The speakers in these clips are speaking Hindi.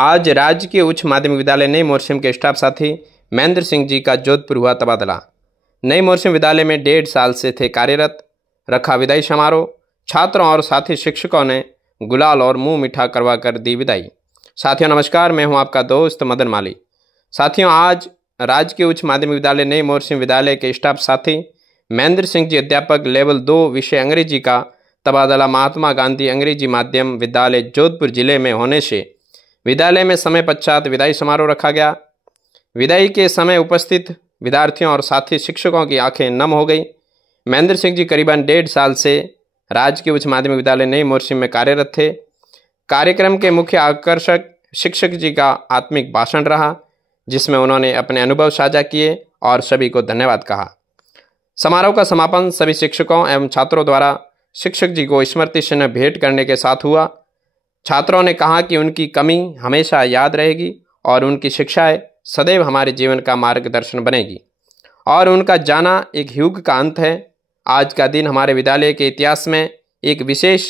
आज राजकीय उच्च माध्यमिक विद्यालय नई मोरसिम के स्टाफ साथी महेंद्र सिंह जी का जोधपुर हुआ तबादला। नई मोरसिम विद्यालय में 1.5 साल से थे कार्यरत। रखा विदाई समारोह। छात्रों और साथी शिक्षकों ने गुलाल और मुंह मीठा करवा कर दी विदाई। साथियों नमस्कार, मैं हूं आपका दोस्त मदन माली। साथियों, आज राजकीय उच्च माध्यमिक विद्यालय नई मोरसिम विद्यालय के स्टाफ साथी महेंद्र सिंह जी अध्यापक लेवल 2 विषय अंग्रेजी का तबादला महात्मा गांधी अंग्रेजी माध्यम विद्यालय जोधपुर जिले में होने से विद्यालय में समय पश्चात विदाई समारोह रखा गया। विदाई के समय उपस्थित विद्यार्थियों और साथी शिक्षकों की आंखें नम हो गई। महेंद्र सिंह जी करीबन 1.5 साल से राजकीय उच्च माध्यमिक विद्यालय नई मोरसिम में कार्यरत थे। कार्यक्रम के मुख्य आकर्षक शिक्षक जी का आत्मिक भाषण रहा, जिसमें उन्होंने अपने अनुभव साझा किए और सभी को धन्यवाद कहा। समारोह का समापन सभी शिक्षकों एवं छात्रों द्वारा शिक्षक जी को स्मृति चिन्ह भेंट करने के साथ हुआ। छात्रों ने कहा कि उनकी कमी हमेशा याद रहेगी और उनकी शिक्षाएं सदैव हमारे जीवन का मार्गदर्शन बनेगी और उनका जाना एक युग का अंत है। आज का दिन हमारे विद्यालय के इतिहास में एक विशेष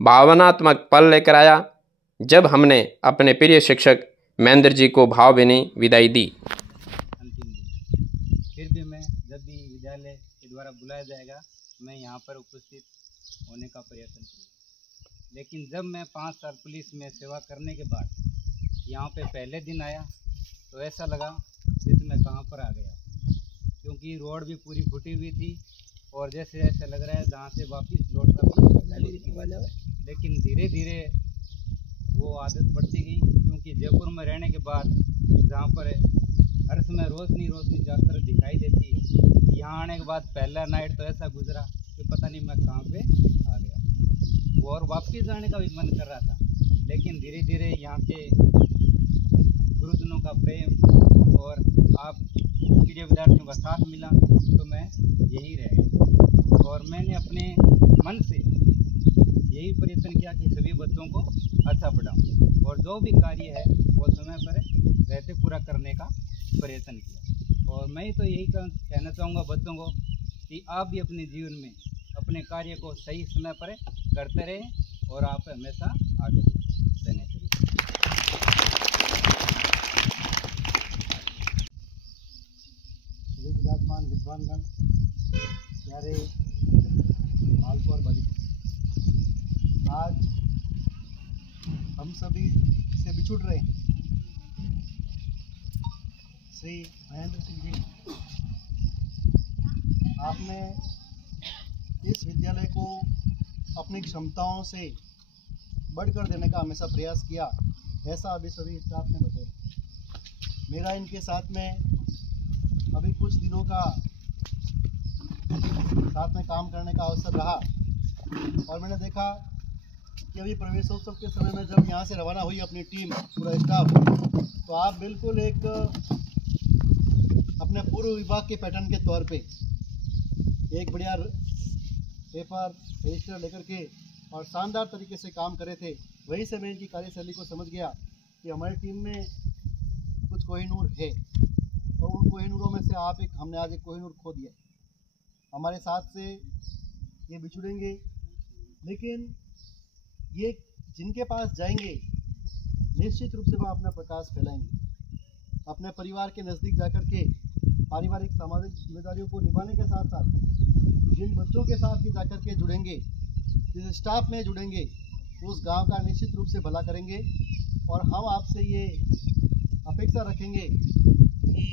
भावनात्मक पल लेकर आया, जब हमने अपने प्रिय शिक्षक महेंद्र जी को भावभीनी विदाई दी। अंतिम दिन फिर भी मैं जब भी विद्यालय के द्वारा बुलाया जाएगा, मैं यहाँ पर उपस्थित होने का प्रयत्न करूँगा। लेकिन जब मैं 5 साल पुलिस में सेवा करने के बाद यहाँ पे पहले दिन आया तो ऐसा लगा जैसे मैं कहाँ पर आ गया, क्योंकि रोड भी पूरी फूटी हुई थी और जैसे ऐसा लग रहा है जहाँ से वापस लौट कर। लेकिन धीरे धीरे वो आदत बढ़ती गई, क्योंकि जयपुर में रहने के बाद जहाँ पर हर समय रोशनी रोशनी चारों तरफ दिखाई देती है, यहाँ आने के बाद पहला नाइट तो ऐसा गुजरा कि पता नहीं मैं कहाँ पे आ गया और वापस जाने का भी मन कर रहा था। लेकिन धीरे धीरे यहाँ के गुरुजनों का प्रेम और आप प्रिय विद्यार्थियों का साथ मिला तो मैं यही रह गया और मैंने अपने मन से यही प्रयत्न किया कि सभी बच्चों को अच्छा पढ़ाऊँ और जो भी कार्य है वो समय पर रहते पूरा करने का प्रयत्न किया। और मैं तो यही कहना चाहूँगा बच्चों को कि आप भी अपने जीवन में अपने कार्य को सही समय पर करते रहें और आप हमेशा आगे रहने चाहिए। सभी विराजमान विद्वानगण, प्यारे बालकों और बालिकाएं, आज हम सभी से बिछुड़ रहे हैं श्री महेंद्र सिंह जी। आपने इस विद्यालय को अपनी क्षमताओं से बढ़कर देने का हमेशा प्रयास किया, ऐसा अभी सभी स्टाफ ने बताया। मेरा इनके साथ में अभी कुछ दिनों का साथ में काम करने का अवसर रहा और मैंने देखा कि अभी प्रवेशोत्सव के समय में जब यहाँ से रवाना हुई अपनी टीम, पूरा स्टाफ, तो आप बिल्कुल एक अपने पूर्व विभाग के पैटर्न के तौर पे एक बढ़िया पेपर रजिस्टर लेकर के और शानदार तरीके से काम करे थे। वहीं से मैं इनकी कार्यशैली को समझ गया कि हमारी टीम में कुछ कोहिनूर है और उन कोहिनूरों में से हमने आज एक कोहिनूर खो दिया। हमारे साथ से ये बिछुड़ेंगे, लेकिन ये जिनके पास जाएंगे निश्चित रूप से वह अपना प्रकाश फैलाएंगे। अपने परिवार के नज़दीक जाकर के पारिवारिक सामाजिक जिम्मेदारियों को निभाने के साथ साथ जिन बच्चों के साथ भी जाकर के जुड़ेंगे, जिस स्टाफ में जुड़ेंगे, उस गांव का निश्चित रूप से भला करेंगे। और हम आपसे ये अपेक्षा रखेंगे कि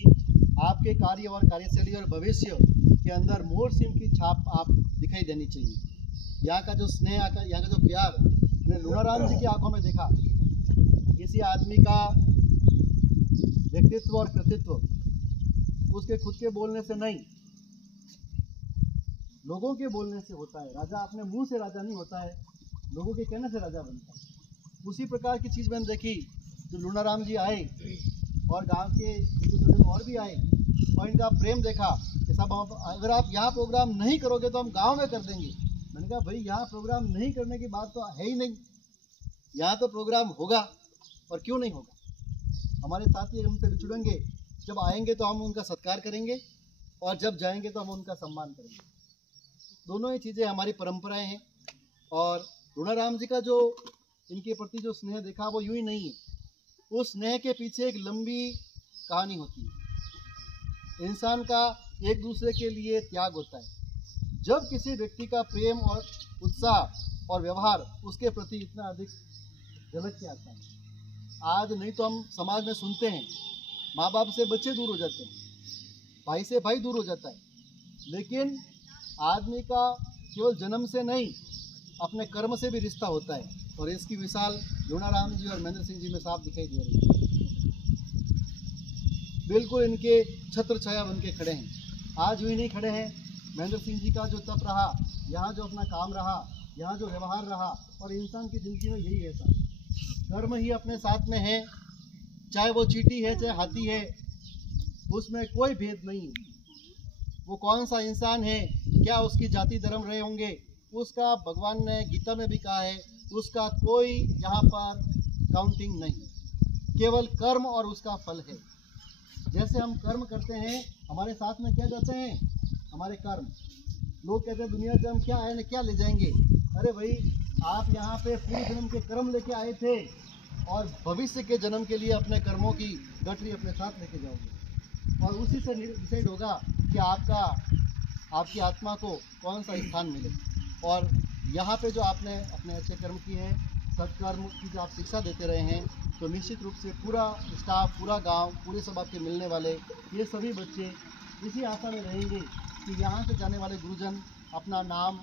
आपके कार्य और कार्यशैली और भविष्य के अंदर मोरसिम की छाप आप दिखाई देनी चाहिए। यहाँ का जो स्नेह, यहाँ का जो प्यार मैंने लूणाराम जी की आंखों में देखा। किसी आदमी का व्यक्तित्व और कृतित्व उसके खुद के बोलने से नहीं, लोगों के बोलने से होता है। राजा अपने मुंह से राजा नहीं होता है, लोगों के कहने से राजा बनता है। उसी प्रकार की चीज़ मैंने देखी जो लूणाराम जी आए और गांव के लोग और भी आए और इनका प्रेम देखा कि साहब अगर आप यहाँ प्रोग्राम नहीं करोगे तो हम गांव में कर देंगे। मैंने कहा भाई यहाँ प्रोग्राम नहीं करने की बात तो है ही नहीं, यहाँ तो प्रोग्राम होगा और क्यों नहीं होगा। हमारे साथी हमसे बिछुड़ेंगे, जब आएंगे तो हम उनका सत्कार करेंगे और जब जाएंगे तो हम उनका सम्मान करेंगे। दोनों ही चीज़ें हमारी परंपराएं हैं और लूणाराम जी का जो इनके प्रति जो स्नेह देखा वो यूं ही नहीं है, उस स्नेह के पीछे एक लंबी कहानी होती है। इंसान का एक दूसरे के लिए त्याग होता है। जब किसी व्यक्ति का प्रेम और उत्साह और व्यवहार उसके प्रति इतना अधिक झलक के आता है। आज नहीं तो हम समाज में सुनते हैं, माँ बाप से बच्चे दूर हो जाते हैं, भाई से भाई दूर हो जाता है, लेकिन आदमी का केवल जन्म से नहीं अपने कर्म से भी रिश्ता होता है। और इसकी मिसाल लोनाराम जी और महेंद्र सिंह जी में साफ दिखाई दे रही है। बिल्कुल इनके छत्र छाया बन के खड़े हैं। आज यूँ ही नहीं खड़े हैं। महेंद्र सिंह जी का जो तप रहा, यहाँ जो अपना काम रहा, यहाँ जो व्यवहार रहा, और इंसान की ज़िंदगी में यही है सर, कर्म ही अपने साथ में है। चाहे वो चींटी है, चाहे हाथी है, उसमें कोई भेद नहीं। वो कौन सा इंसान है, क्या उसकी जाति धर्म रहे होंगे, उसका भगवान ने गीता में भी कहा है, उसका कोई यहाँ पर काउंटिंग नहीं, केवल कर्म और उसका फल है। जैसे हम कर्म करते हैं, हमारे साथ में क्या जाते हैं, हमारे कर्म। लोग कहते हैं दुनिया से हम क्या आए, क्या ले जाएंगे। अरे भाई, आप यहाँ पे पूरे जन्म के कर्म लेके आए थे और भविष्य के जन्म के लिए अपने कर्मों की गठरी अपने साथ लेके जाओगे, और उसी से डिसाइड होगा कि आपकी आत्मा को कौन सा स्थान मिले। और यहाँ पे जो आपने अपने अच्छे कर्म किए हैं, सत्कर्म की जो आप शिक्षा देते रहे हैं, तो निश्चित रूप से पूरा स्टाफ, पूरा गांव, पूरे सब आपके मिलने वाले ये सभी बच्चे इसी आशा में रहेंगे कि यहाँ से जाने वाले गुरुजन अपना नाम,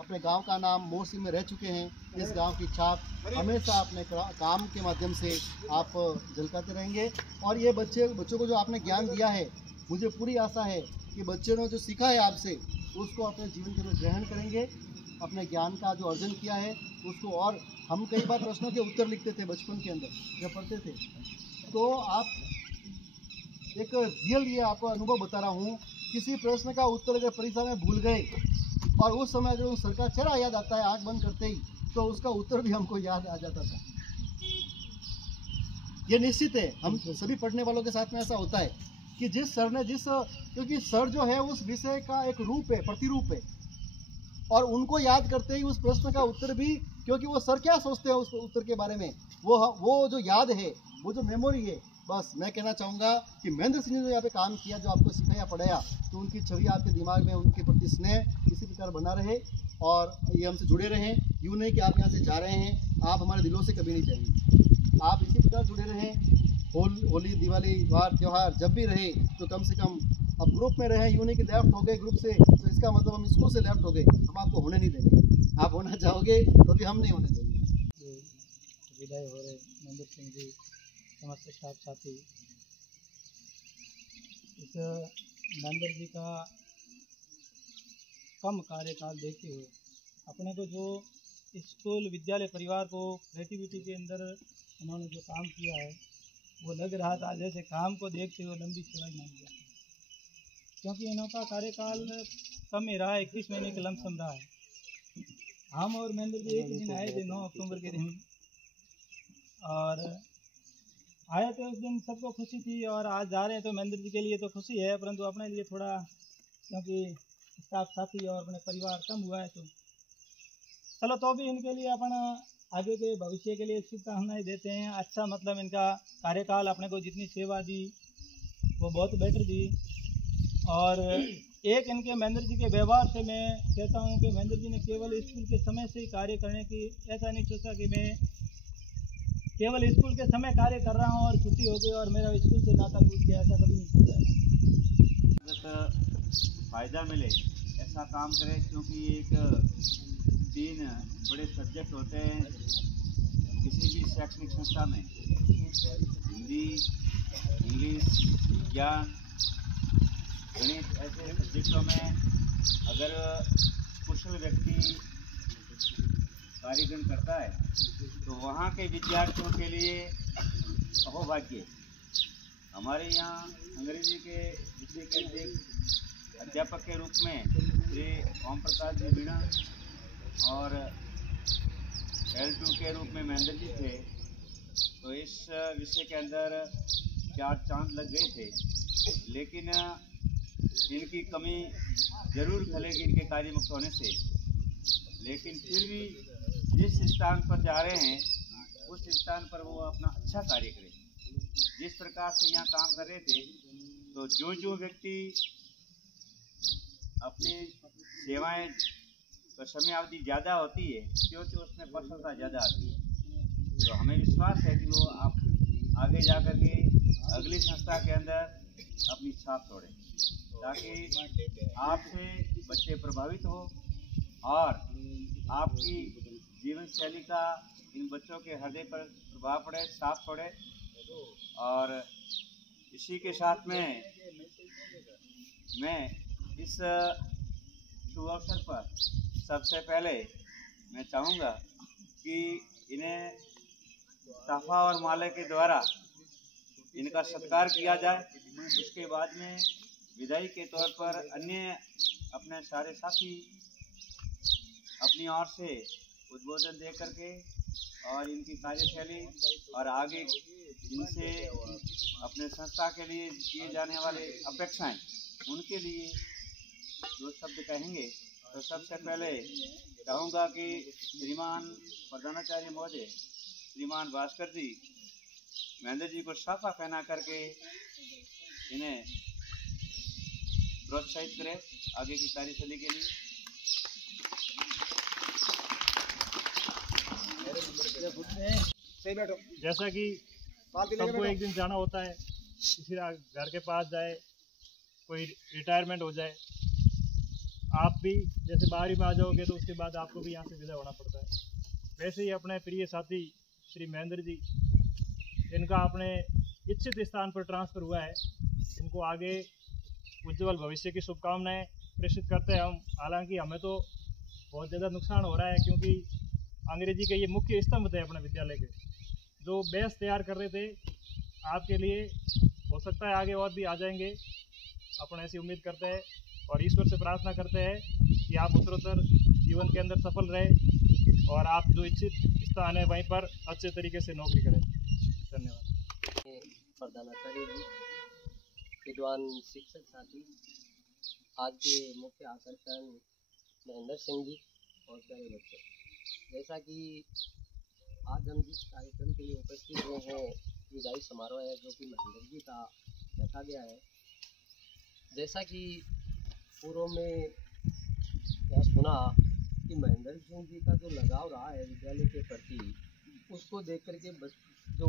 अपने गांव का नाम मोरसिंह में रह चुके हैं, इस गांव की छाप हमेशा अपने काम के माध्यम से आप झलकाते रहेंगे। और ये बच्चों को जो आपने ज्ञान दिया है, मुझे पूरी आशा है कि बच्चों ने जो सीखा है आपसे, उसको अपने जीवन के अंदर ग्रहण करेंगे। अपने ज्ञान का जो अर्जन किया है उसको, और हम कई बार प्रश्नों के उत्तर लिखते थे बचपन के अंदर जब पढ़ते थे, तो आप एक रियल ये आपको अनुभव बता रहा हूँ, किसी प्रश्न का उत्तर अगर परीक्षा में भूल गए और उस समय जो सर का चेहरा याद आता है आंख बंद करते ही, तो उसका उत्तर भी हमको याद आ जाता था। ये निश्चित है, हम सभी पढ़ने वालों के साथ में ऐसा होता है कि जिस सर ने क्योंकि सर जो है उस विषय का एक रूप है, प्रतिरूप है, और उनको याद करते ही उस प्रश्न का उत्तर भी, क्योंकि वो सर क्या सोचते हैं उस उत्तर के बारे में, वो जो याद है, वो जो मेमोरी है। बस मैं कहना चाहूँगा कि महेंद्र सिंह ने जो यहाँ पे काम किया, जो आपको सिखाया पढ़ाया, तो उनकी छवि आपके दिमाग में, उनके प्रति स्नेह इसी प्रकार बना रहे, और ये हमसे जुड़े रहें। यूँ नहीं कि आप यहाँ से जा रहे हैं, आप हमारे दिलों से कभी नहीं जाएंगे। आप इसी प्रकार जुड़े रहें। होली, दिवाली, वार त्यौहार जब भी रहे, तो कम से कम अब ग्रुप में रहें। यूँ नहीं कि लेफ्ट हो गए ग्रुप से, तो इसका मतलब हम स्कूल से लेफ्ट हो गए, हम आपको होने नहीं देंगे। आप होना चाहोगे तो भी हम नहीं होने देंगे। विदाई हो रहे महेंद्र सिंह जी, समस्त स्टाफ साथी, इस महेंद्र जी का कम कार्यकाल देखते हुए अपने को जो स्कूल, विद्यालय, परिवार को क्रिएटिविटी के अंदर उन्होंने जो काम किया है, वो लग रहा था जैसे काम को देखते हुए लंबी सेवा मान गया, क्योंकि इनका कार्यकाल कम ही रहा, 21 महीने के लमसम रहा है। हम और महेंद्र जी एक ही दिन आए थे, 9 अक्टूबर के दिन, और आए थे उस दिन सबको खुशी थी, और आज जा रहे हैं तो महेंद्र जी के लिए तो खुशी है, परंतु अपने लिए थोड़ा, क्योंकि स्टाफ साथी और अपने परिवार कम हुआ है, तो चलो तो भी इनके लिए अपन आगे के भविष्य के लिए शुभकामनाएं देते हैं। अच्छा, मतलब इनका कार्यकाल अपने को जितनी सेवा दी वो बहुत बेटर दी। और एक इनके महेंद्र जी के व्यवहार से मैं कहता हूँ कि महेंद्र जी ने केवल स्कूल के समय से ही कार्य करने की, ऐसा नहीं सोचा कि मैं केवल स्कूल के समय कार्य कर रहा हूँ और छुट्टी हो गई और मेरा स्कूल से नाता टूट गया, ऐसा कभी नहीं सोचा। फ़ायदा मिले ऐसा काम करें, क्योंकि एक 3 बड़े सब्जेक्ट होते हैं किसी भी शैक्षणिक संस्था में, हिंदी, इंग्लिश, विज्ञान, गणित। ऐसे सब्जेक्टों में अगर कुशल व्यक्ति कार्यक्रम करता है तो वहाँ के विद्यार्थियों के लिए अहोभाग्य। हमारे यहाँ अंग्रेजी के विषय के अध्यापक के रूप में श्री ओम प्रकाश जी मीणा और L2 के रूप में महेंद्र जी थे, तो इस विषय के अंदर 4 चांद लग गए थे। लेकिन इनकी कमी जरूर खलेगी इनके कार्य मुक्त होने से, लेकिन फिर भी जिस स्थान पर जा रहे हैं उस स्थान पर वो अपना अच्छा कार्य करें। जिस प्रकार से यहाँ काम कर रहे थे, तो जो व्यक्ति अपनी सेवाएं तो समय अवधि ज़्यादा होती है, क्यों तो उसमें प्रसन्नता ज़्यादा आती है। तो हमें विश्वास है कि वो आप आगे जा कर के अगली संस्था के अंदर अपनी छाप छोड़ें, ताकि आपसे बच्चे प्रभावित हो और आपकी जीवन शैली का इन बच्चों के हृदय पर प्रभाव पड़े, साफ पड़े। और इसी के साथ में मैं इस शुभ अवसर पर सबसे पहले मैं चाहूँगा कि इन्हें तोहफा और माले के द्वारा इनका सत्कार किया जाए। उसके बाद में विदाई के तौर पर अन्य अपने सारे साथी अपनी ओर से उद्बोधन दे करके और इनकी कार्यशैली और आगे इनसे अपने संस्था के लिए किए जाने वाले अपेक्षाएं, उनके लिए दो शब्द कहेंगे। तो सबसे पहले चाहूँगा कि श्रीमान प्रधानाचार्य महोदय श्रीमान भास्कर जी महेंद्र जी को साफा पहना करके इन्हें प्रोत्साहित करें आगे की कार्यशैली के लिए। जैसा कि सबको एक दिन जाना होता है, किसी घर के पास जाए, कोई रिटायरमेंट हो जाए, आप भी जैसे बाहरी में आ जाओगे तो उसके बाद आपको भी यहाँ से विदा होना पड़ता है। वैसे ही अपने प्रिय साथी श्री महेंद्र जी, इनका अपने इच्छित स्थान पर ट्रांसफ़र हुआ है। इनको आगे उज्जवल भविष्य की शुभकामनाएं प्रेषित करते हैं हम। हालांकि हमें तो बहुत ज़्यादा नुकसान हो रहा है, क्योंकि अंग्रेजी के ये मुख्य स्तंभ थे अपने विद्यालय के, जो बेस तैयार कर रहे थे आपके लिए। हो सकता है आगे और भी आ जाएंगे, अपन ऐसी उम्मीद करते हैं और ईश्वर से प्रार्थना करते हैं कि आप उत्तरोत्तर जीवन के अंदर सफल रहे और आप जो इच्छित स्थान है वहीं पर अच्छे तरीके से नौकरी करें। धन्यवाद। प्रधानाचार्य जी, विद्वान शिक्षक साथी, आज के मुख्य आकर्षण महेंद्र सिंह जी और प्यारे बच्चे, जैसा कि आज हम जिस कार्यक्रम के लिए उपस्थित हुए हैं, विदाई समारोह है जो कि महेंद्र जी का रखा गया है। जैसा कि पूर्व में यह सुना कि महेंद्र सिंह जी का जो लगाव रहा है विद्यालय के प्रति, उसको देख करके जो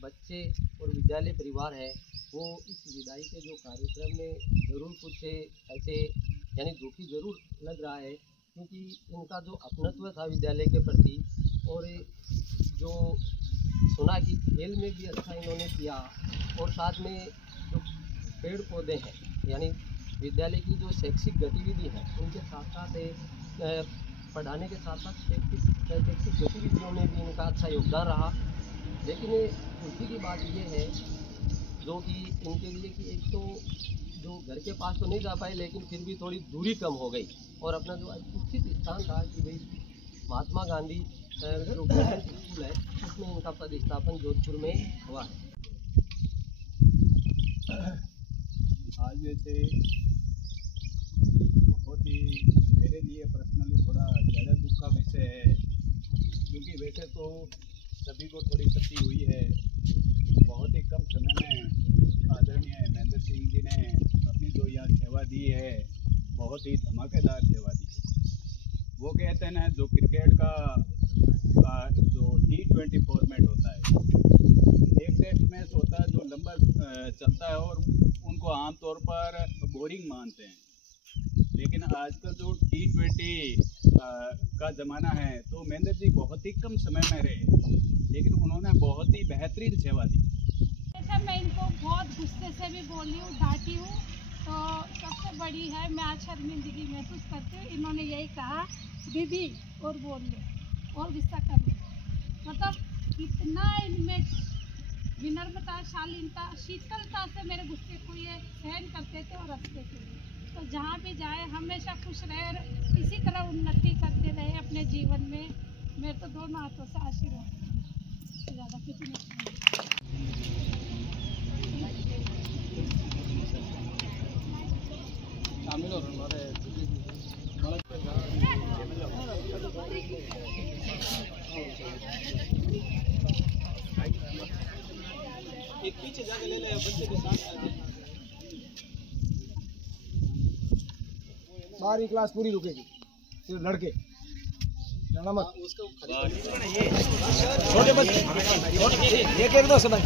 बच्चे और विद्यालय परिवार है वो इस विदाई के जो कार्यक्रम में ज़रूर कुछ ऐसे यानी दुखी ज़रूर लग रहा है, क्योंकि इनका जो अपनत्व था विद्यालय के प्रति, और जो सुना कि खेल में भी अच्छा इन्होंने किया, और साथ में जो पेड़ पौधे हैं यानी विद्यालय की जो शैक्षिक गतिविधि है उनके साथ साथ पढ़ाने के साथ साथ शैक्षिक गतिविधियों में भी इनका अच्छा योगदान रहा। लेकिन खुशी की बात ये है जो कि इनके लिए कि एक तो जो घर के पास तो नहीं जा पाए, लेकिन फिर भी थोड़ी दूरी कम हो गई और अपना जो उचित स्थान था कि भाई महात्मा गांधी जो गवर्नमेंट स्कूल है उसमें इनका पदस्थापन जोधपुर में हुआ है। आज वैसे बहुत ही मेरे लिए पर्सनली थोड़ा ज़्यादा दुख का विषय है, क्योंकि वैसे तो सभी को थोड़ी क्षति हुई है। बहुत ही कम समय में आदरणीय महेंद्र सिंह जी ने अपनी जो यहाँ सेवा दी है, बहुत ही धमाकेदार सेवा दी है। वो कहते हैं ना, जो क्रिकेट का जो T20 फॉर्मेट होता है, एक टेस्ट मैच होता है जो लंबा चलता है और उनको आमतौर पर बोरिंग मानते हैं, लेकिन आजकल जो T20 का ज़माना है, तो महेंद्र जी बहुत ही कम समय में रहे, लेकिन उन्होंने बहुत ही बेहतरीन सेवा दी। जैसे मैं इनको बहुत गुस्से से भी बोली हूँ, डांटी हूँ, तो सबसे बड़ी है मैं आज शर्मिंदगी महसूस करती हूँ। इन्होंने यही कहा दीदी और बोल लो और गुस्सा कर लो, मतलब इतना इनमें विनम्रता, शालीनता, शीतलता से मेरे गुस्से को ये सहन करते थे और हंसते थे। तो जहाँ भी जाए हमेशा खुश रहे और इसी तरह उन्नति करते रहे अपने जीवन में। मैं तो दोनों हाथों से आशीर्वाद, ज़्यादा कुछ नहीं। शामिल हो रहे बारहवीं क्लास पूरी रुकेगी सिर्फ लड़के जाना मत छोटे बच्चे एक एक दो समय